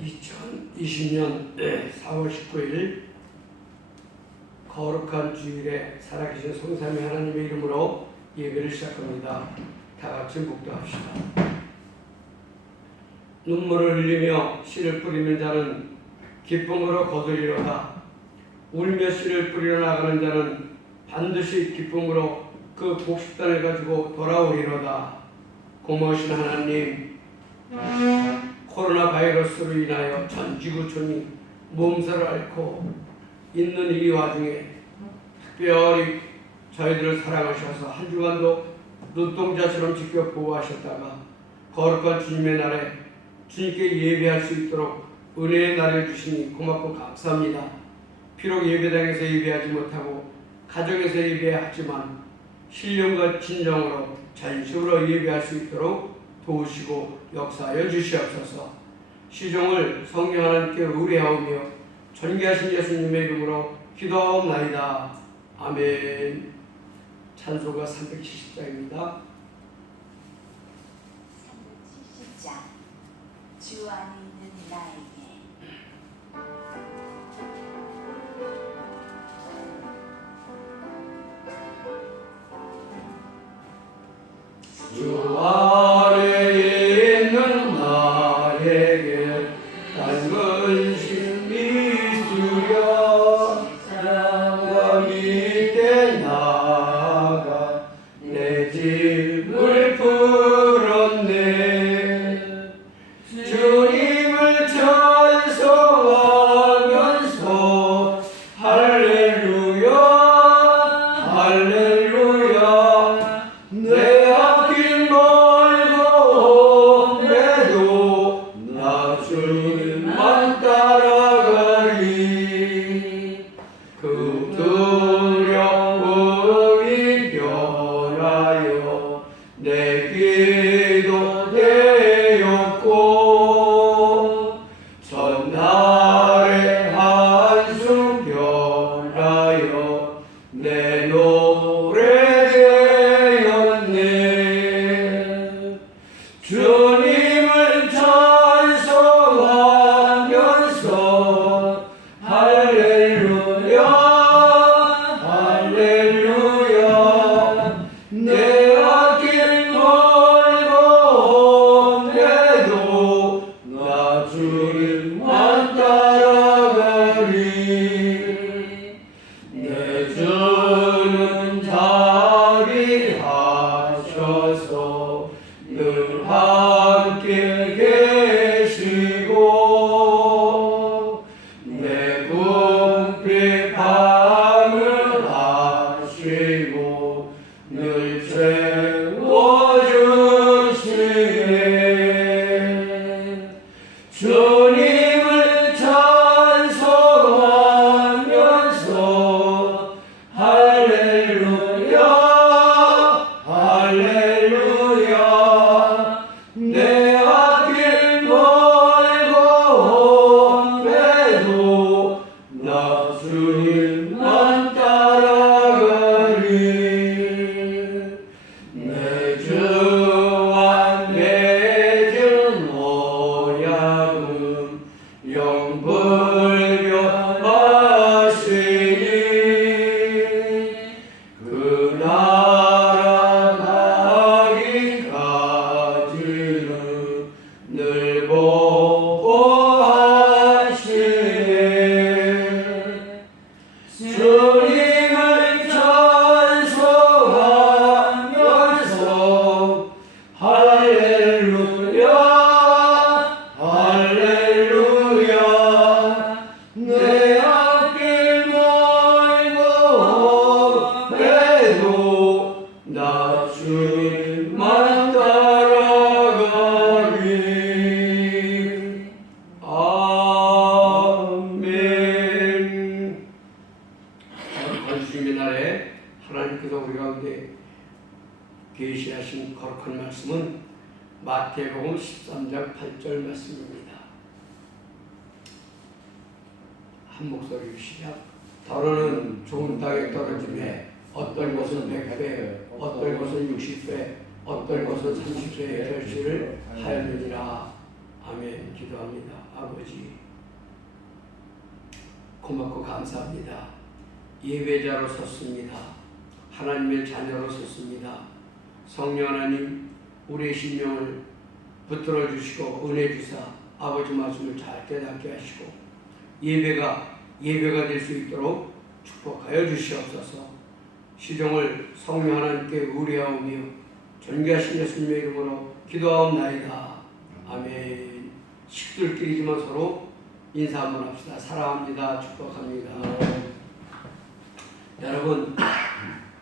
2020년 4월 19일 거룩한 주일에 살아계신 성삼위 하나님의 이름으로 예배를 시작합니다. 다같이 묵도합시다. 눈물을 흘리며 씨를 뿌리는 자는 기쁨으로 거두리로다. 울며 씨를 뿌리러 나가는 자는 반드시 기쁨으로 그 곡식단을 가지고 돌아오리로다. 고마우신 하나님, 코로나 바이러스로 인하여 전 지구촌이 몸살을 앓고 있는 이 와중에 특별히 저희들을 사랑하셔서 한 주간도 눈동자처럼 지켜 보호하셨다가 거룩한 주님의 날에 주님께 예배할 수 있도록 은혜의 날을 주시니 고맙고 감사합니다. 비록 예배당에서 예배하지 못하고 가정에서 예배하지만 신령과 진정으로 전심으로 예배할 수 있도록 도우시고 역사하여 주시옵소서. 시종을 성령 하나님께 의뢰하오며 존귀하신 예수님의 이름으로 기도하옵나이다. 아멘. 찬송가 370장입니다. 370장 주 안에 있는 나에게. 주 안에 있는 나에게 닮은 신비 수려 사랑과 밑에 나가 내 짐을 풀었네. 주님을 찬송하면서 할렐루야 할렐루야. 내 앞길 멀고 오래도 나 주님만 따라가리. 그 두려움이 변하여 내 기도 되었고 전날의 한숨 변하여 내 노래 되었네. 주님을 찬송하면서 할렐루야 할렐루야. 내 앞길 멀고 온데도 나 주님만 따라가리. 내 주는 자비하셔서 늘 함께 계시고 내 궁핍 밤을 아시고 늘 채워주시네. 주님을 찬송하면서 할렐루야 할렐루야. 내 앞길 멀고 온데도 나 주님만 따라가리. 내 주와 맺은 언약은 영불변하시니 그 나라 가기까지는 늘 보호하시네. 주님을 찬송하면서 할렐루야 할렐루야. 내 앞길 멀고 오래도 나 주님만 따라가리. 아멘. 거룩한 주님의 날에 하나님께서 우리 가운데 계시하신 거룩한 말씀은 마태복음 13장 8절 말씀입니다. 한 목소리로 시작. 더러는 좋은 땅에 떨어지매 어떤 것은 100배, 어떤 것은 60배, 어떤 것은 30배의 결실을 하였느니라. 아멘. 기도합니다. 아버지, 고맙고 감사합니다. 예배자로 섰습니다. 하나님의 자녀로 섰습니다. 성령 하나님, 우리의 심령을 붙들어 주시고 은혜 주사 아버지 말씀을 잘 깨닫게 하시고 예배가 될 수 있도록 축복하여 주시옵소서. 시종을 성령 하나님께 의뢰하오며 존귀하신 예수님의 이름으로 기도하옵나이다. 아멘. 식들끼리지만 서로 인사 한번 합시다. 사랑합니다. 축복합니다. 여러분,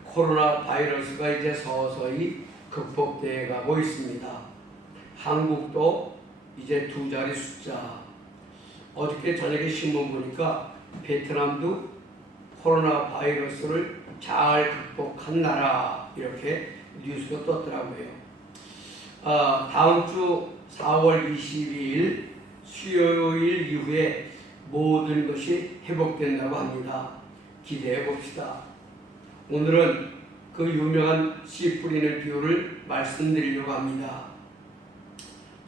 코로나 바이러스가 이제 서서히 극복되어 가고 있습니다. 한국도 이제 2자리 숫자. 어저께 저녁에 신문 보니까 베트남도 코로나 바이러스를 잘 극복한 나라, 이렇게 뉴스가 떴더라고요. 다음 주 4월 22일 수요일 이후에 모든 것이 회복된다고 합니다. 기대해 봅시다. 오늘은 그 유명한 씨 뿌리는 비유를 말씀드리려고 합니다.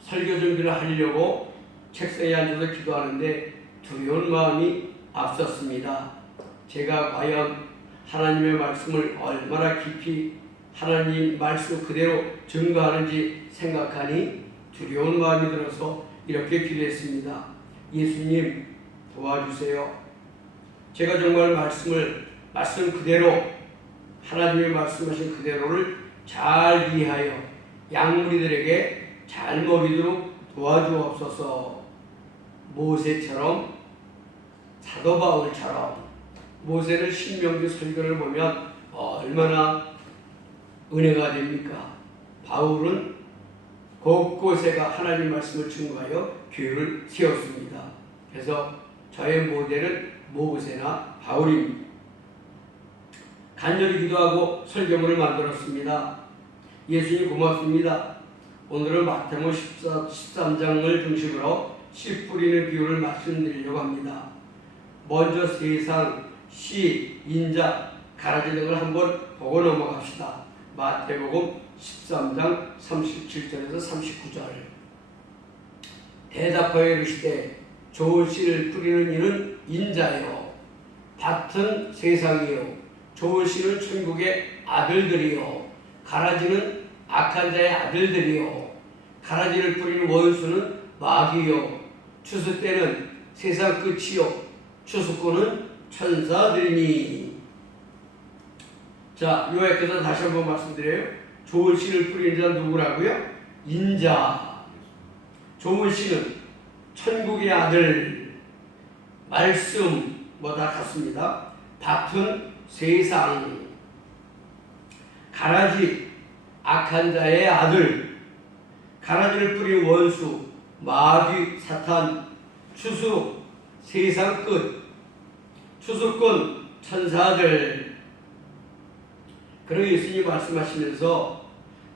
설교 준비를 하려고 책상에 앉아서 기도하는데 두려운 마음이 앞섰습니다. 제가 과연 하나님의 말씀을 얼마나 깊이 하나님 말씀 그대로 증거하는지 생각하니 두려운 마음이 들어서 이렇게 기도했습니다. 예수님, 도와주세요. 제가 정말 말씀 그대로, 하나님의 말씀하신 그대로를 잘 이해하여 양무리들에게 잘 먹이도록 도와주옵소서. 모세처럼, 사도 바울처럼. 모세는 신명기 설교를 보면 얼마나 은혜가 됩니까? 바울은 곳곳에가 하나님 말씀을 증거하여 교회를 세웠습니다. 그래서 저의 모델은 모세나 바울입니다. 간절히 기도하고 설교문을 만들었습니다. 예수님 고맙습니다. 오늘은 마태복음 13장을 중심으로 씨 뿌리는 비유를 말씀드리려고 합니다. 먼저 세상, 씨, 인자, 가라지 등을 한번 보고 넘어갑시다. 마태복음 13장 37절에서 39절. 대답하여 이르시되 좋은 씨를 뿌리는 이는 인자요, 밭은 세상이요, 좋은 씨는 천국의 아들들이요, 가라지는 악한 자의 아들들이요, 가라지를 뿌리는 원수는 마귀요, 추수 때는 세상 끝이요, 추수꾼은 천사들이니. 자, 요약해서 다시 한번 말씀드려요. 좋은 씨를 뿌리는 자는 누구라고요? 인자. 좋은 씨는 천국의 아들, 말씀 뭐 다 같습니다. 밭은 세상, 가라지 악한 자의 아들, 가라지를 뿌린 원수 마귀 사탄, 추수 세상 끝, 추수꾼 천사들. 그리고 예수님이 말씀하시면서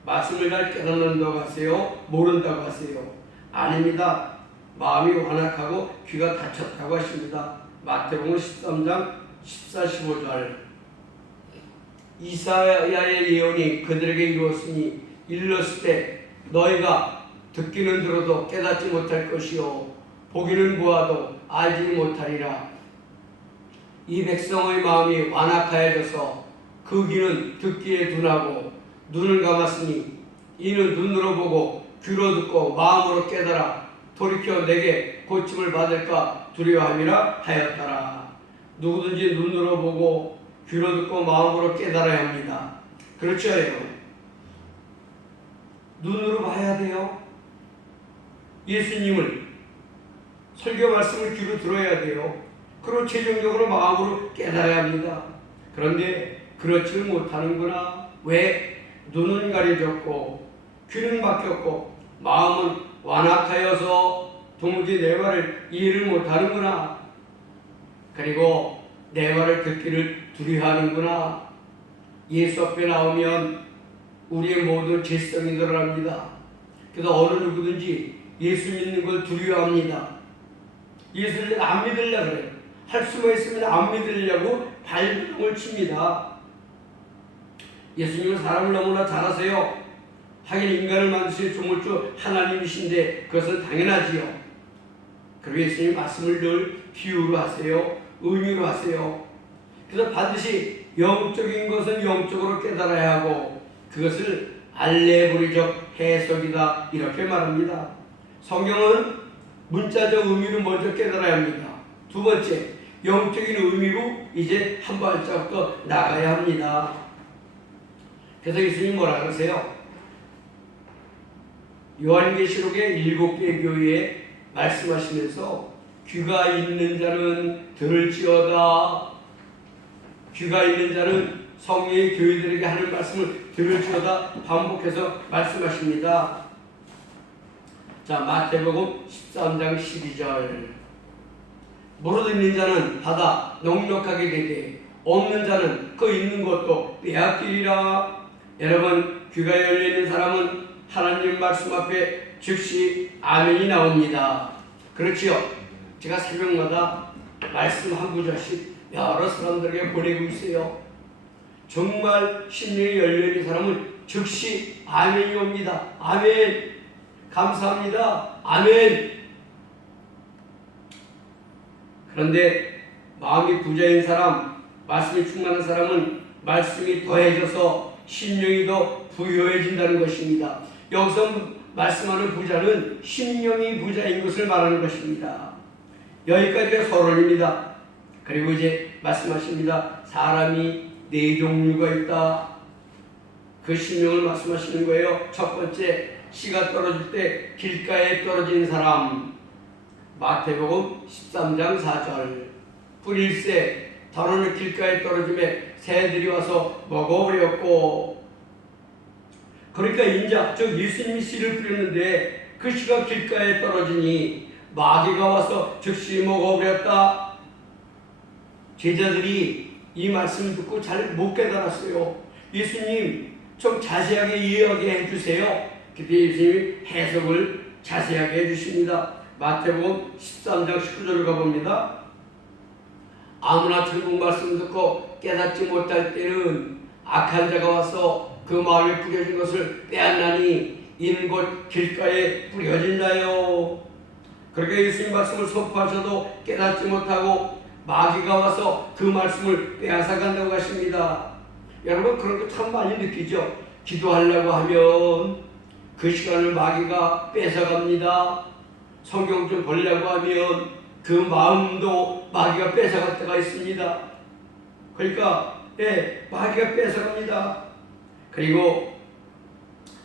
말씀을 잘 깨닫는다고 하세요? 모른다고 하세요? 아닙니다. 마음이 완악하고 귀가 닫혔다고 하십니다. 마태복음 13장 14, 15절. 이사야의 예언이 그들에게 이루었으니 일렀을 때 너희가 듣기는 들어도 깨닫지 못할 것이요 보기는 보아도 알지 못하리라. 이 백성의 마음이 완악하여져서 그 귀는 듣기에 둔하고 눈을 감았으니 이는 눈으로 보고 귀로 듣고 마음으로 깨달아 돌이켜 내게 고침을 받을까 두려워함이라 하였더라. 누구든지 눈으로 보고 귀로 듣고 마음으로 깨달아야 합니다. 그렇죠, 여러분? 눈으로 봐야 돼요. 예수님을, 설교 말씀을 귀로 들어야 돼요. 그리고 최종적으로 마음으로 깨달아야 합니다. 그런데 그렇지를 못하는구나. 왜? 눈은 가려졌고 귀는 막혔고 마음은 완악하여서 도무지 내 말을 이해를 못하는구나. 그리고 내 말을 듣기를 두려워하는구나. 예수 앞에 나오면 우리의 모든 죄성이 드러납니다. 그래서 어느 누구든지 예수 믿는 걸 두려워합니다. 예수를 안 믿으려고 그래요. 할 수만 있으면 안 믿으려고 발버둥을 칩니다. 예수님은 사람을 너무나 잘 아세요. 하긴 인간을 만드신 조물주 하나님이신데 그것은 당연하지요. 그리고 예수님 말씀을 늘 비유로 하세요. 의미로 하세요. 그래서 반드시 영적인 것은 영적으로 깨달아야 하고 그것을 알레고리적 해석이다 이렇게 말합니다. 성경은 문자적 의미로 먼저 깨달아야 합니다. 두 번째, 영적인 의미로 이제 한 발짝 더 나가야 합니다. 그래서 예수님 뭐라 그러세요? 요한계시록의 7개 교회에 말씀하시면서 귀가 있는 자는 들을지어다. 귀가 있는 자는 성령의 교회들에게 하는 말씀을 들을지어다 반복해서 말씀하십니다. 자, 마태복음 13장 12절. 무릇 있는 자는 받아 넉넉하게 되되 없는 자는 그 있는 것도 빼앗기리라. 여러분, 귀가 열려있는 사람은 하나님 말씀 앞에 즉시 아멘이 나옵니다. 그렇지요? 제가 새벽마다 말씀 한 구절씩 여러 사람들에게 보내고 있어요. 정말 심령이 열려있는 사람은 즉시 아멘이 옵니다. 아멘. 감사합니다. 아멘. 그런데 마음이 부자인 사람, 말씀이 충만한 사람은 말씀이 더해져서 심령이 더 부유해진다는 것입니다. 여기서 말씀하는 부자는 심령이 부자인 것을 말하는 것입니다. 여기까지가 서론입니다. 그리고 이제 말씀하십니다. 사람이 네 종류가 있다. 그 심령을 말씀하시는 거예요. 첫 번째, 씨가 떨어질 때 길가에 떨어진 사람. 마태복음 13장 4절. 뿌릴새 더러는 길가에 떨어짐에 새들이 와서 먹어버렸고. 그러니까 인자, 즉 예수님이 씨를 뿌렸는데 그 씨가 길가에 떨어지니 마귀가 와서 즉시 먹어버렸다. 제자들이 이 말씀을 듣고 잘 못 깨달았어요. 예수님 좀 자세하게 이해하게 해주세요. 그때 예수님이 해석을 자세하게 해주십니다. 마태복음 13장 19절을 가봅니다. 아무나 천국 말씀 듣고 깨닫지 못할 때는 악한 자가 와서 그 마음에 뿌려진 것을 빼앗나니 이는 곧 길가에 뿌려진다요. 그렇게 예수님 말씀을 선포하셔도 깨닫지 못하고 마귀가 와서 그 말씀을 빼앗아간다고 하십니다. 여러분 그런 거 참 많이 느끼죠. 기도하려고 하면 그 시간을 마귀가 뺏어갑니다. 성경 좀 보려고 하면 그 마음도 마귀가 뺏어갈 때가 있습니다. 그러니까 마귀가 뺏어갑니다. 그리고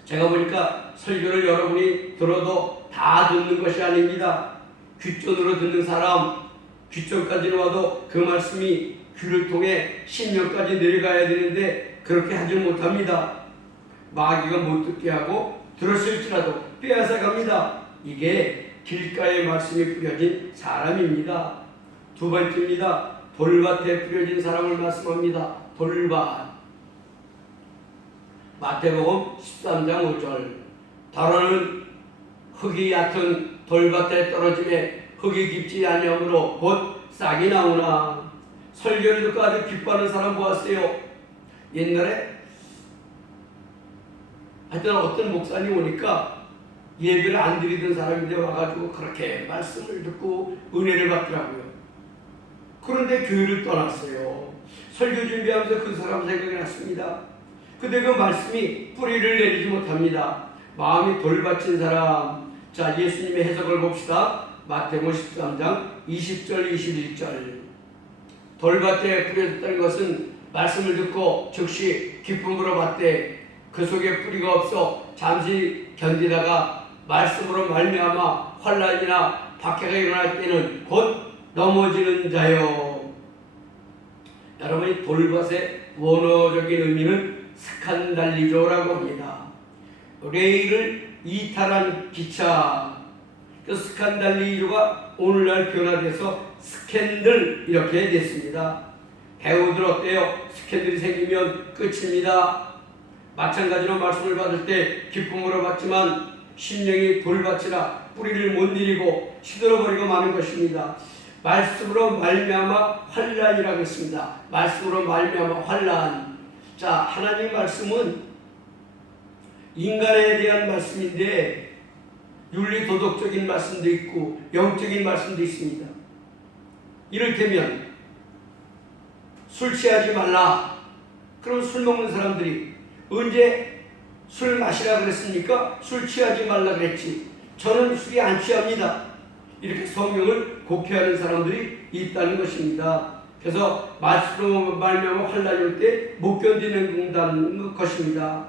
제가 보니까 설교를 여러분이 들어도 다 듣는 것이 아닙니다. 귀전으로 듣는 사람, 귀전까지 와도 그 말씀이 귀를 통해 심령까지 내려가야 되는데 그렇게 하지 못합니다. 마귀가 못 듣게 하고 들었을지라도 빼앗아갑니다. 이게 길가에 말씀이 뿌려진 사람입니다. 두 번째입니다. 돌밭에 뿌려진 사람을 말씀합니다. 돌밭. 마태복음 13장 5절. 더러는 흙이 얕은 돌밭에 떨어짐에 흙이 깊지 아니하므로 곧 싹이 나오나. 설교를 듣고 아주 기뻐하는 사람 보았어요. 옛날에 하여튼 어떤 목사님 오니까 예배를 안 드리던 사람인데 와가지고 그렇게 말씀을 듣고 은혜를 받더라고요. 그런데 교회를 떠났어요. 설교 준비하면서 그 사람 생각이 났습니다. 근데 그 말씀이 뿌리를 내리지 못합니다. 마음이 돌받친 사람. 자, 예수님의 해석을 봅시다. 마태복음 13장 20절 21절. 돌밭에 뿌려졌다는 것은 말씀을 듣고 즉시 기쁨으로 받되 그 속에 뿌리가 없어 잠시 견디다가 말씀으로 말미암아 환난이나 박해가 일어날 때는 곧 넘어지는 자요. 여러분이 돌밭의 원어적인 의미는 스칸달리조라고 합니다. 레일을 이탈한 기차. 그 스칸달리조가 오늘날 변화돼서 스캔들 이렇게 됐습니다. 배우들 어때요? 스캔들이 생기면 끝입니다. 마찬가지로 말씀을 받을 때 기쁨으로 받지만 심령이 돌밭이라 뿌리를 못 내리고 시들어버리고 마는 것입니다. 말씀으로 말미암아 환난이라고 했습니다. 말씀으로 말미암아 환난. 자, 하나님 말씀은 인간에 대한 말씀인데 윤리 도덕적인 말씀도 있고 영적인 말씀도 있습니다. 이를테면 술 취하지 말라. 그럼 술 먹는 사람들이 언제 술 마시라 그랬습니까? 술 취하지 말라 그랬지. 저는 술이 안 취합니다. 이렇게 성경을 곡해하는 사람들이 있다는 것입니다. 그래서 말씀으로 말미암아 환난이 올 때 못 견디는 것입니다.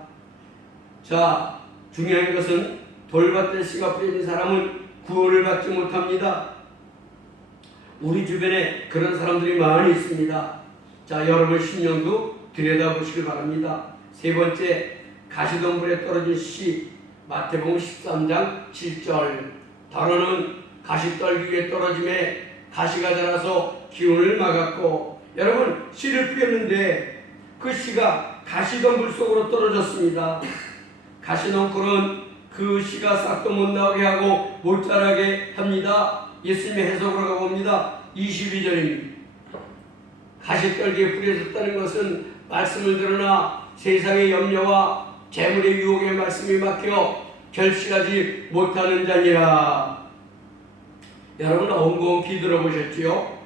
자, 중요한 것은 돌밭에 씨가 뿌려진 사람은 구원을 받지 못합니다. 우리 주변에 그런 사람들이 많이 있습니다. 자, 여러분 심령도 들여다보시길 바랍니다. 세 번째, 가시덤불에 떨어진 씨, 마태복음 13장 7절. 더러는 가시떨기 위에 떨어짐에 가시가 자라서 기운을 막았고, 여러분 씨를 뿌렸는데 그 씨가 가시덤불 속으로 떨어졌습니다. 가시덩굴은 그 씨가 싹도 못 나오게 하고 못 자라게 합니다. 예수님의 해석으로 가봅니다. 22절입니다. 가시떨기에 뿌려졌다는 것은 말씀을 들으나 세상의 염려와 재물의 유혹에 말씀이 막혀 결실하지 못하는 자니라. 여러분 엉겅퀴 들어보셨지요?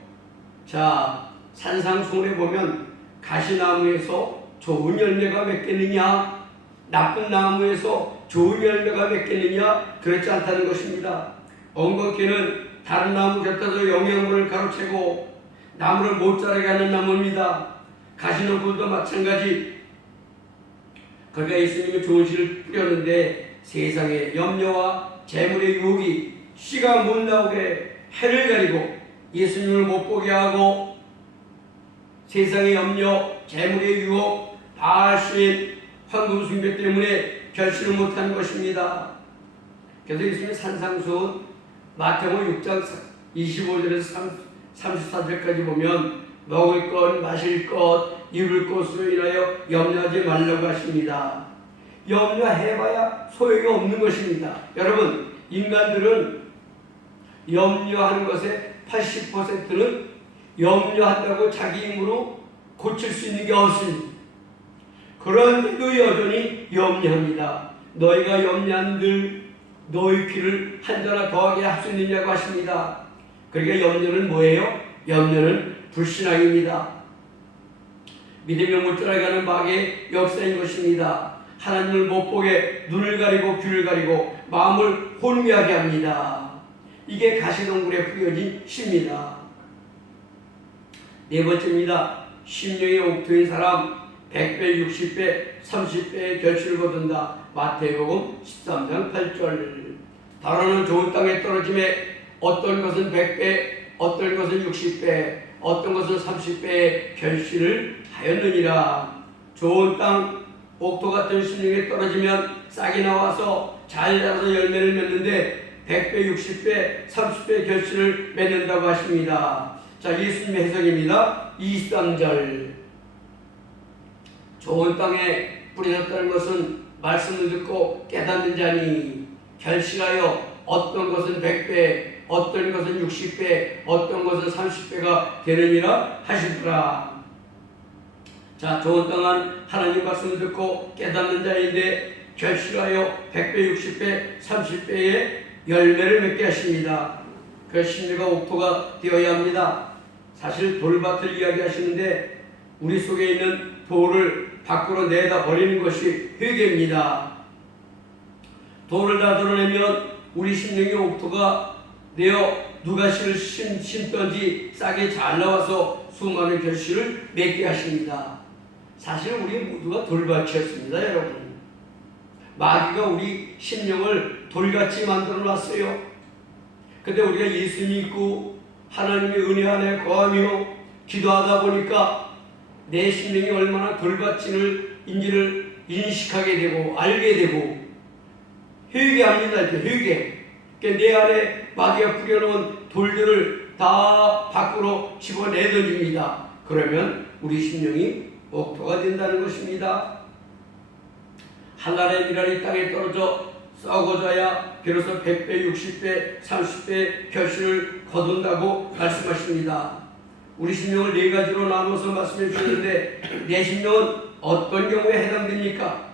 자, 산상수훈에 보면 가시나무에서 좋은 열매가 맺겠느냐, 나쁜 나무에서 좋은 열매가 맺겠느냐, 그렇지 않다는 것입니다. 엉겅퀴는 다른 나무 곁에서 영양분을 가로채고 나무를 못 자라게 하는 나무입니다. 가시덤불도 마찬가지. 그러니까 예수님이 좋은 씨를 뿌렸는데 세상의 염려와 재물의 유혹이 씨가 못 나오게 해를 가리고 예수님을 못 보게 하고 세상의 염려, 재물의 유혹, 바알신, 황금 숭배 때문에 결실을 못하는 것입니다. 그래서 예수님 산상수훈 마태복음 6장 25절에서 34절까지 보면 먹을 것, 마실 것, 입을 것으로 인하여 염려하지 말라고 하십니다. 염려해봐야 소용이 없는 것입니다. 여러분, 인간들은 염려하는 것의 80%는 염려한다고 자기 힘으로 고칠 수 있는 게 없습니다. 그런데도 여전히 염려합니다. 너희가 염려한들 너희 귀를 한자나 더하게 할 수 있느냐고 하십니다. 그러니까 염려는 뭐예요? 염려는 불신앙입니다. 믿음이 못 자라가는 마귀의 역사인 것입니다. 하나님을 못 보게 눈을 가리고 귀를 가리고 마음을 혼미하게 합니다. 이게 가시덤불에 뿌려진 씨입니다. 네 번째입니다. 심령의 옥토인 사람 100배, 60배, 30배의 결실을 거둔다. 마태복음 13장 8절. 다루는 좋은 땅에 떨어짐에 어떤 것은 100배, 어떤 것은 60배, 어떤 것은 30배의 결실을 하였느니라. 좋은 땅, 옥토 같은 심령에 떨어지면 싹이 나와서 잘 자라서 열매를 맺는데 100배, 60배, 30배의 결실을 맺는다고 하십니다. 자, 예수님의 해석입니다. 23절. 좋은 땅에 뿌려졌다는 것은 말씀을 듣고 깨닫는 자니 결실하여 어떤 것은 100배, 어떤 것은 60배, 어떤 것은 30배가 되느니라 하시더라. 자, 좋은 땅은 하나님 말씀을 듣고 깨닫는 자인데 결실하여 100배, 60배, 30배의 열매를 맺게 하십니다. 그 심리가 옥토가 되어야 합니다. 사실 돌밭을 이야기하시는데 우리 속에 있는 돌을 밖으로 내다 버리는 것이 회개입니다. 돌을 다 드러내면 우리 심령의 옥토가 되어 누가 씨를 심던지 싹이 잘 나와서 수많은 결실을 맺게 하십니다. 사실 우리 모두가 돌밭이었습니다, 여러분. 마귀가 우리 심령을 돌같이 만들어 놨어요. 근데 우리가 예수 믿고 하나님의 은혜 안에 거하며 기도하다 보니까 내 심령이 얼마나 돌밭인지를 인식하게 되고 알게 되고 회개합니다. 이렇게 회개. 그러니까 내 안에 마귀가 뿌려놓은 돌들을 다 밖으로 집어내던집니다. 그러면 우리 심령이 옥토가 된다는 것입니다. 한날의 미랄이 땅에 떨어져 썩어져야 비로소 100배, 60배, 30배 결실을 거둔다고 말씀하십니다. 우리 심령을 네 가지로 나눠서 말씀해 주셨는데 내 심령은 어떤 경우에 해당됩니까?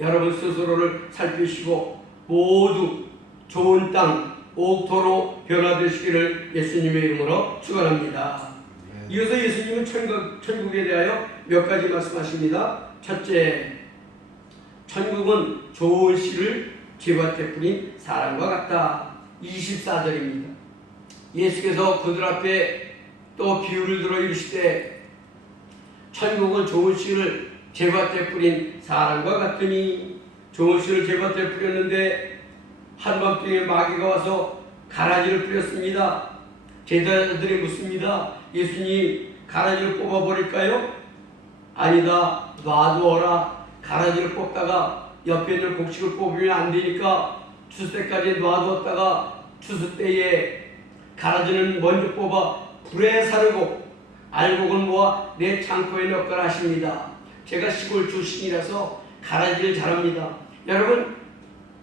여러분 스스로를 살피시고 모두 좋은 땅 옥토로 변화되시기를 예수님의 이름으로 축원합니다. 이어서 예수님은 천국에 대하여 몇 가지 말씀하십니다. 첫째, 천국은 좋은 씨를 죄밭에 뿌린 사람과 같다. 24절입니다. 예수께서 그들 앞에 또 비유를 들어 이르시되 천국은 좋은 씨를 죄밭에 뿌린 사람과 같으니, 좋은 씨를 죄밭에 뿌렸는데 한밤중에 마귀가 와서 가라지를 뿌렸습니다. 제자들이 묻습니다. 예수님, 가라지를 뽑아버릴까요? 아니다, 놔두어라. 가라지를 뽑다가 옆에 있는 곡식을 뽑으면 안 되니까 추수 때까지 놔두었다가 추수 때에 가라지는 먼저 뽑아 불에 사르고 알곡은 모아 내 창고에 넣거라 하십니다. 제가 시골 출신이라서 가라지를 잘합니다. 여러분,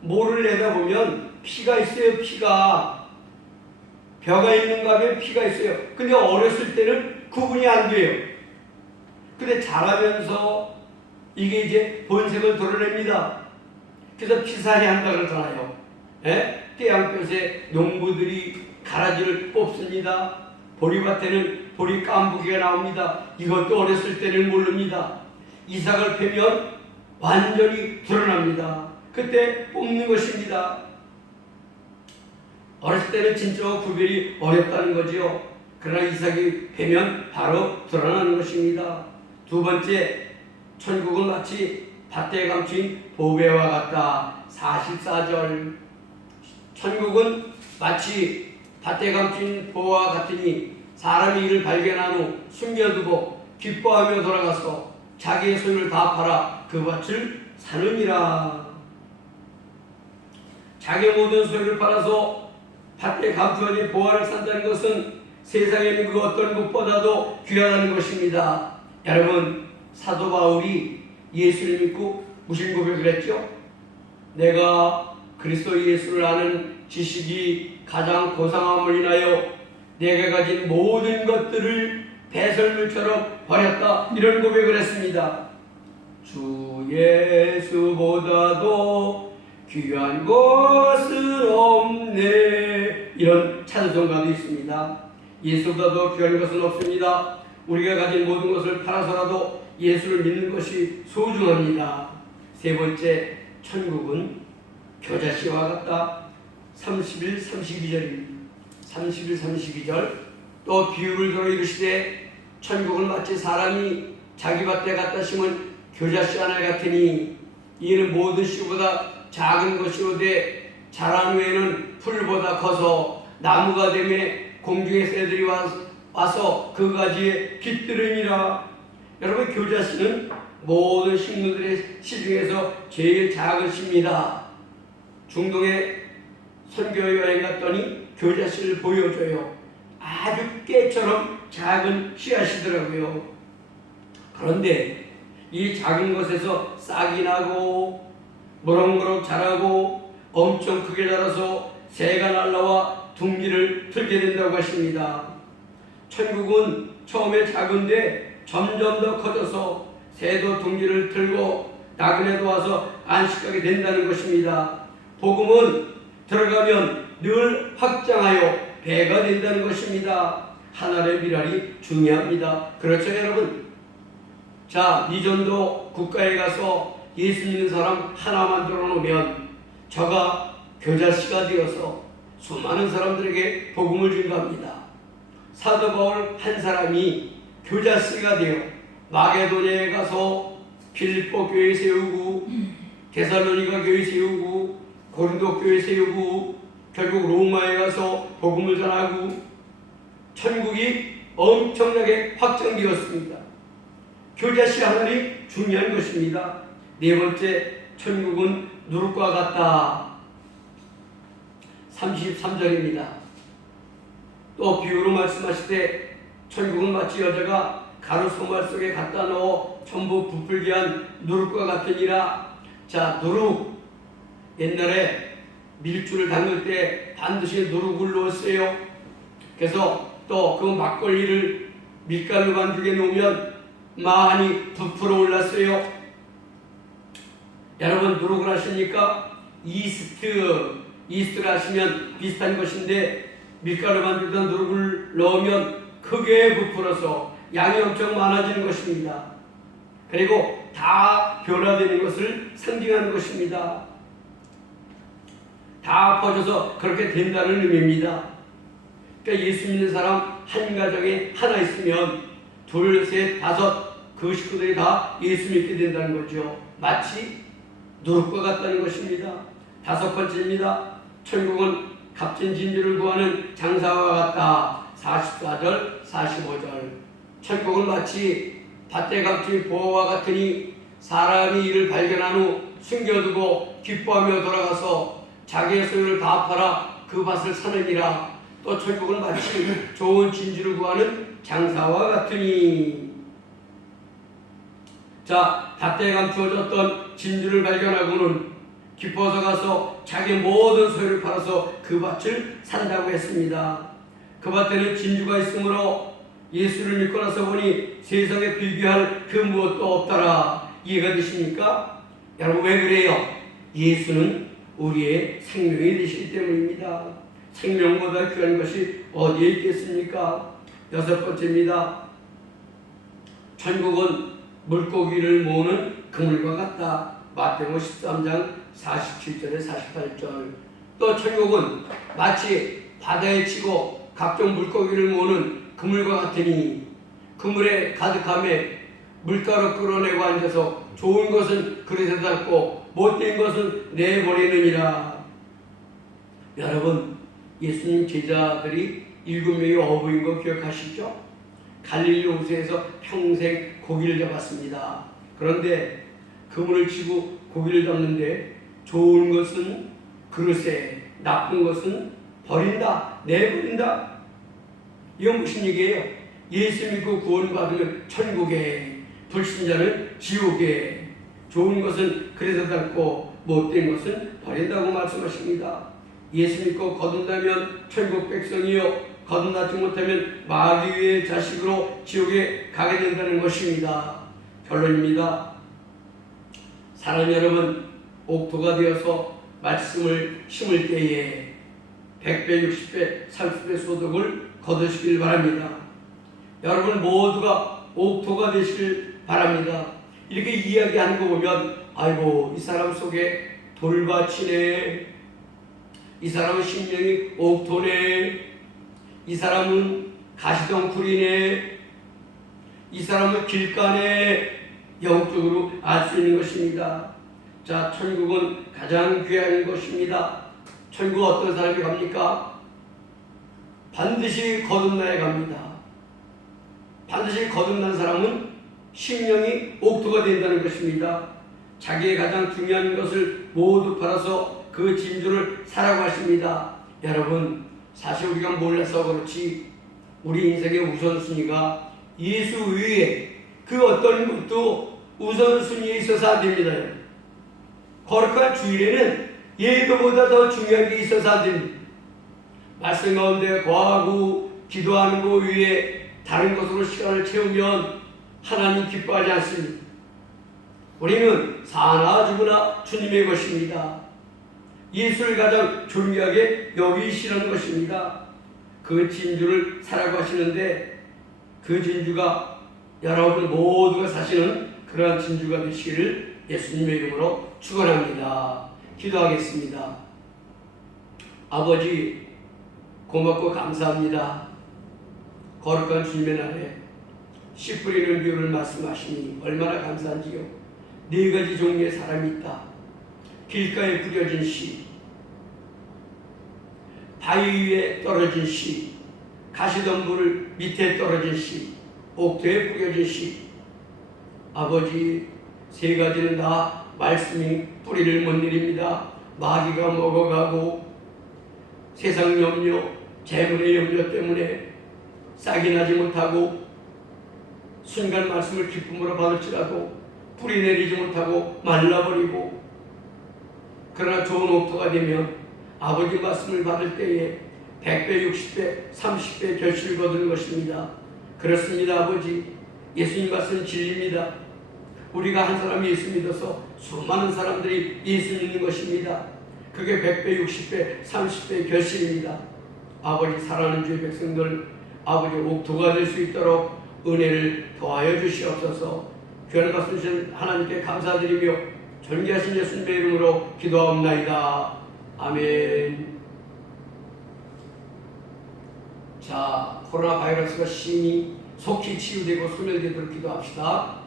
모를 내다보면 피가 있어요. 피가 벼가 있는가 하면 피가 있어요. 근데 어렸을 때는 구분이 안 돼요. 근데 자라면서 이게 이제 본색을 드러냅니다. 그래서 피살이 한다 그러잖아요. 태양볕에 농부들이 가라지를 뽑습니다. 보리밭에는 보리 깐부기가 나옵니다. 이것도 어렸을 때는 모릅니다. 이삭을 패면 완전히 드러납니다. 그때 뽑는 것입니다. 어렸을 때는 진짜 구별이 어렵다는 거지요. 그러나 이삭이 패면 바로 드러나는 것입니다. 두 번째, 천국은 마치 밭에 감춘 보배와 같다. 44절. 천국은 마치 밭에 감춘 보와 같으니 사람이 이를 발견한 후 숨겨두고 기뻐하며 돌아가서 자기의 소유를 다 팔아 그 밭을 사느니라. 자기 모든 소유를 팔아서 밭에 감추어진 보화를 산다는 것은 세상에 있는 그 어떤 것보다도 귀하다는 것입니다. 여러분, 사도 바울이 예수를 믿고 무슨 고백을 했죠? 내가 그리스도 예수를 아는 지식이 가장 고상함을 인하여 내가 가진 모든 것들을 배설물처럼 버렸다. 이런 고백을 했습니다. 주 예수보다도 귀한 것은 없네. 이런 찬송가도 있습니다. 예수보다도 귀한 것은 없습니다. 우리가 가진 모든 것을 팔아서라도 예수를 믿는 것이 소중합니다. 세 번째, 천국은 겨자씨와 같다. 31, 32절입니다. 31, 32절. 또 비유를 들어 이르시되 천국은 마치 사람이 자기 밭에 갖다 심은 겨자씨 하나 같으니 이는 모든 씨보다 작은 것이오되 자란 후에는 풀보다 커서 나무가 되매 공중의 새들이 와서 그 가지에 깃들으니라. 여러분, 겨자씨는 모든 식물들의 씨 중에서 제일 작은 씨입니다. 중동에 선교 여행 갔더니 겨자씨를 보여줘요. 아주 깨처럼 작은 씨앗이더라고요. 그런데 이 작은 것에서 싹이 나고 무럭무럭 자라고 엄청 크게 자라서 새가 날라와 둥지를 틀게 된다고 하십니다. 천국은 처음에 작은데 점점 더 커져서 새도 둥지를 틀고 나그네도 와서 안식하게 된다는 것입니다. 복음은 들어가면 늘 확장하여 배가 된다는 것입니다. 하나님의 미랄이 중요합니다. 그렇죠, 여러분? 자, 미전도 국가에 가서 예수 믿는 사람 하나 만들어 놓으면 저가 겨자씨가 되어서 수많은 사람들에게 복음을 증거합니다. 사도 바울 한 사람이 겨자씨가 되어 마게도냐에 가서 빌립보 교회 세우고 데살로니가 교회 세우고 고린도 교회 세우고 결국 로마에 가서 복음을 전하고 천국이 엄청나게 확장되었습니다. 겨자씨 하나님 중요한 것입니다. 네 번째, 천국은 누룩과 같다. 33절입니다. 또 비유로 말씀하실 때 천국은 마치 여자가 가루 소말 속에 갖다 넣어 전부 부풀게 한 누룩과 같으니라. 자, 누룩, 옛날에 밀주를 담글 때 반드시 누룩을 넣었어요. 그래서 또 그 막걸리를 밀가루 반죽에 놓으면 많이 부풀어 올랐어요. 여러분 누룩을 아십니까? 이스트를 하시면 비슷한 것인데 밀가루 만들던 누룩을 넣으면 크게 부풀어서 양이 엄청 많아지는 것입니다. 그리고 다 변화되는 것을 상징하는 것입니다. 다 퍼져서 그렇게 된다는 의미입니다. 그러니까 예수 믿는 사람 한 가정에 하나 있으면 둘, 셋, 다섯 그 식구들이 다 예수 믿게 된다는 거죠. 마치 누룩과 같다는 것입니다. 다섯 번째입니다. 천국은 값진 진주를 구하는 장사와 같다. 44절, 45절. 천국은 마치 밭에 감춘 보화와 같으니 사람이 이를 발견한 후 숨겨두고 기뻐하며 돌아가서 자기의 소유를 다 팔아 그 밭을 사느니라. 또 천국은 마치 좋은 진주를 구하는 장사와 같으니. 자, 밭에 감추어졌던 진주를 발견하고는 기뻐서 가서 자기 모든 소유를 팔아서 그 밭을 산다고 했습니다. 그 밭에는 진주가 있으므로 예수를 믿고 나서 보니 세상에 비교할 그 무엇도 없더라. 이해가 되십니까? 여러분 왜 그래요? 예수는 우리의 생명이 되시기 때문입니다. 생명보다 귀한 것이 어디에 있겠습니까? 여섯 번째입니다. 천국은 물고기를 모으는 그물과 같다. 마태복음 13장 47절에 48절. 또 천국은 마치 바다에 치고 각종 물고기를 모으는 그물과 같으니 그물에 가득함에 물가로 끌어내고 앉아서 좋은 것은 그릇에 담고 못된 것은 내버리느니라. 여러분 예수님 제자들이 7명의 어부인 거 기억하시죠? 갈릴리 호수에서 평생 고기를 잡았습니다. 그런데 그물을 치고 고기를 잡는데 좋은 것은 그릇에 나쁜 것은 버린다, 내버린다. 이건 무슨 얘기예요? 예수 믿고 구원받으면 천국에, 불신자는 지옥에. 좋은 것은 그릇에 담고 못된 것은 버린다고 말씀하십니다. 예수 믿고 거듭나면 천국 백성이요, 거듭나지 못하면 마귀의 자식으로 지옥에 가게 된다는 것입니다. 결론입니다. 사랑 여러분, 옥토가 되어서 말씀을 심을 때에 100배, 60배, 30배 소득을 거두시길 바랍니다. 여러분 모두가 옥토가 되시길 바랍니다. 이렇게 이야기하는 거 보면 아이고 이 사람 속에 돌밭이네, 이 사람은 심령이 옥토네, 이 사람은 가시덩굴이네, 이 사람은 길가네, 영적으로 알 수 있는 것입니다. 자, 천국은 가장 귀한 것입니다. 천국 어떤 사람이 갑니까? 반드시 거듭나야 갑니다. 반드시 거듭난 사람은 심령이 옥토가 된다는 것입니다. 자기의 가장 중요한 것을 모두 팔아서 그 진주를 사라고 하십니다. 여러분 사실 우리가 몰라서 그렇지 우리 인생의 우선순위가 예수 외에 그 어떤 것도 우선순위에 있어서 안 됩니다. 거룩한 주일에는 예배보다 더 중요한 게 있어서 안 됩니다. 말씀 가운데 거하고 기도하는 것 외에 다른 것으로 시간을 채우면 하나님 기뻐하지 않습니다. 우리는 사나 죽으나 주님의 것입니다. 예수를 가장 존귀하게 여기시는 것입니다. 그 진주를 사라고 하시는데 그 진주가 여러분 모두가 사시는 그러한 진주가 되시기를 예수님의 이름으로 축원합니다. 기도하겠습니다. 아버지 고맙고 감사합니다. 거룩한 주님의 날에 씨 뿌리는 비유를 말씀하시니 얼마나 감사한지요. 네 가지 종류의 사람이 있다. 길가에 뿌려진 씨, 바위 위에 떨어진 씨, 가시덤불 밑에 떨어진 씨, 옥토에 뿌려진 씨. 아버지 세 가지는 다 말씀이 뿌리를 못 내립니다. 마귀가 먹어가고 세상 염려, 재물의 염려 때문에 싹이 나지 못하고 순간 말씀을 기쁨으로 받을지라도 뿌리 내리지 못하고 말라버리고, 그러나 좋은 옥토가 되면 아버지 말씀을 받을 때에 100배, 60배, 30배 결실을 거두는 것입니다. 그렇습니다. 아버지 예수님 말씀 진리입니다. 우리가 한 사람이 예수 믿어서 수많은 사람들이 예수 믿는 것입니다. 그게 100배, 60배, 30배의 결실입니다. 아버지, 사랑하는 주의 백성들, 아버지 옥토가 될 수 있도록 은혜를 더하여 주시옵소서. 귀한 말씀 주신 하나님께 감사드리며 존귀하신 예수님의 이름으로 기도하옵나이다. 아멘. 자, 코로나 바이러스가 심히 속히 치유되고 소멸되도록 기도합시다.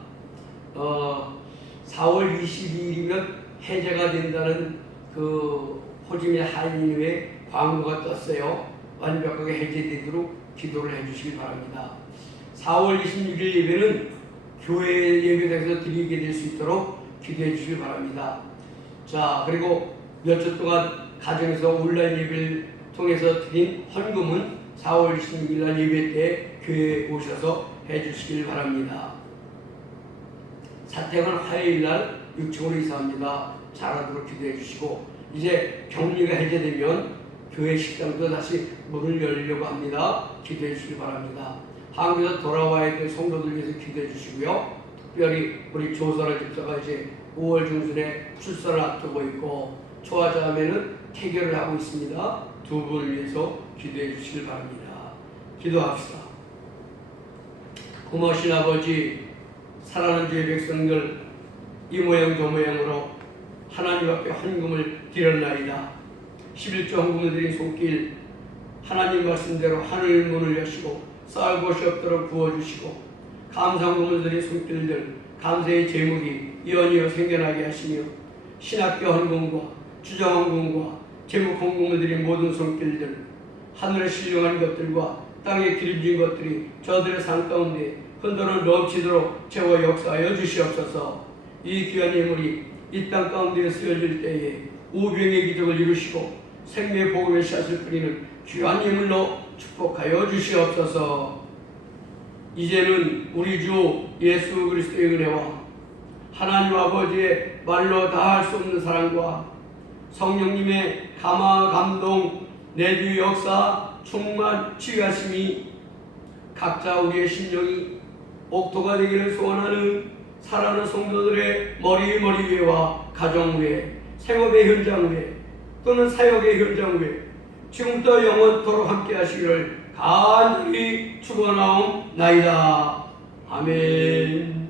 4월 22일이면 해제가 된다는 그 호지민 한인회 광고가 떴어요. 완벽하게 해제되도록 기도를 해주시기 바랍니다. 4월 26일 예배는 교회 예배당에서 드리게 될 수 있도록 기도해 주시기 바랍니다. 자, 그리고 몇 주 동안 가정에서 온라인 예배를 통해서 드린 헌금은 4월 26일 날 예배 때 교회에 오셔서 해주시길 바랍니다. 사택은 화요일 날 6층으로 이사합니다. 잘하도록 기도해 주시고, 이제 격리가 해제되면 교회 식당도 다시 문을 열려고 합니다. 기도해 주시기 바랍니다. 한국에서 돌아와야 될 성도들 위해서 기도해 주시고요. 특별히 우리 조선아 집사가 이제 5월 중순에 출산을 앞두고 있고 초하자매는 태교를 하고 있습니다. 두 분을 위해서 기도해 주시길 바랍니다. 기도합시다. 고마우신 아버지, 사랑하는 주의 백성들, 이 모양 저 모양으로 하나님 앞에 헌금을 드렸나이다. 11조 헌금을 드린 손길 하나님 말씀대로 하늘 문을 여시고 쌓을 곳이 없도록 부어주시고, 감사 헌금을 드린 손길들 감사의 제목이 연이어 생겨나게 하시며, 신학교 헌금과 주정 헌금과 제목 헌금을 드린 모든 손길들, 하늘에 신령한 것들과 땅에 기름진 것들이 저들의 삶 가운데 흔들어 넘치도록 채워 역사하여 주시옵소서. 이 귀한 예물이 이 땅 가운데 쓰여질 때에 우병의 기적을 이루시고 생명의 복음의 씨앗을 뿌리는 귀한 예물로 축복하여 주시옵소서. 이제는 우리 주 예수 그리스도의 은혜와 하나님 아버지의 말로 다 할 수 없는 사랑과 성령님의 감화 감동 내주 역사 충만 치유하심이 각자 우리의 심령이 옥토가 되기를 소원하는 사랑하는 성도들의 머리 위에와 가정 위에, 생업의 현장 위에 또는 사역의 현장 위에 지금부터 영원토록 함께 하시기를 간절히 축원하옵나이다. 아멘.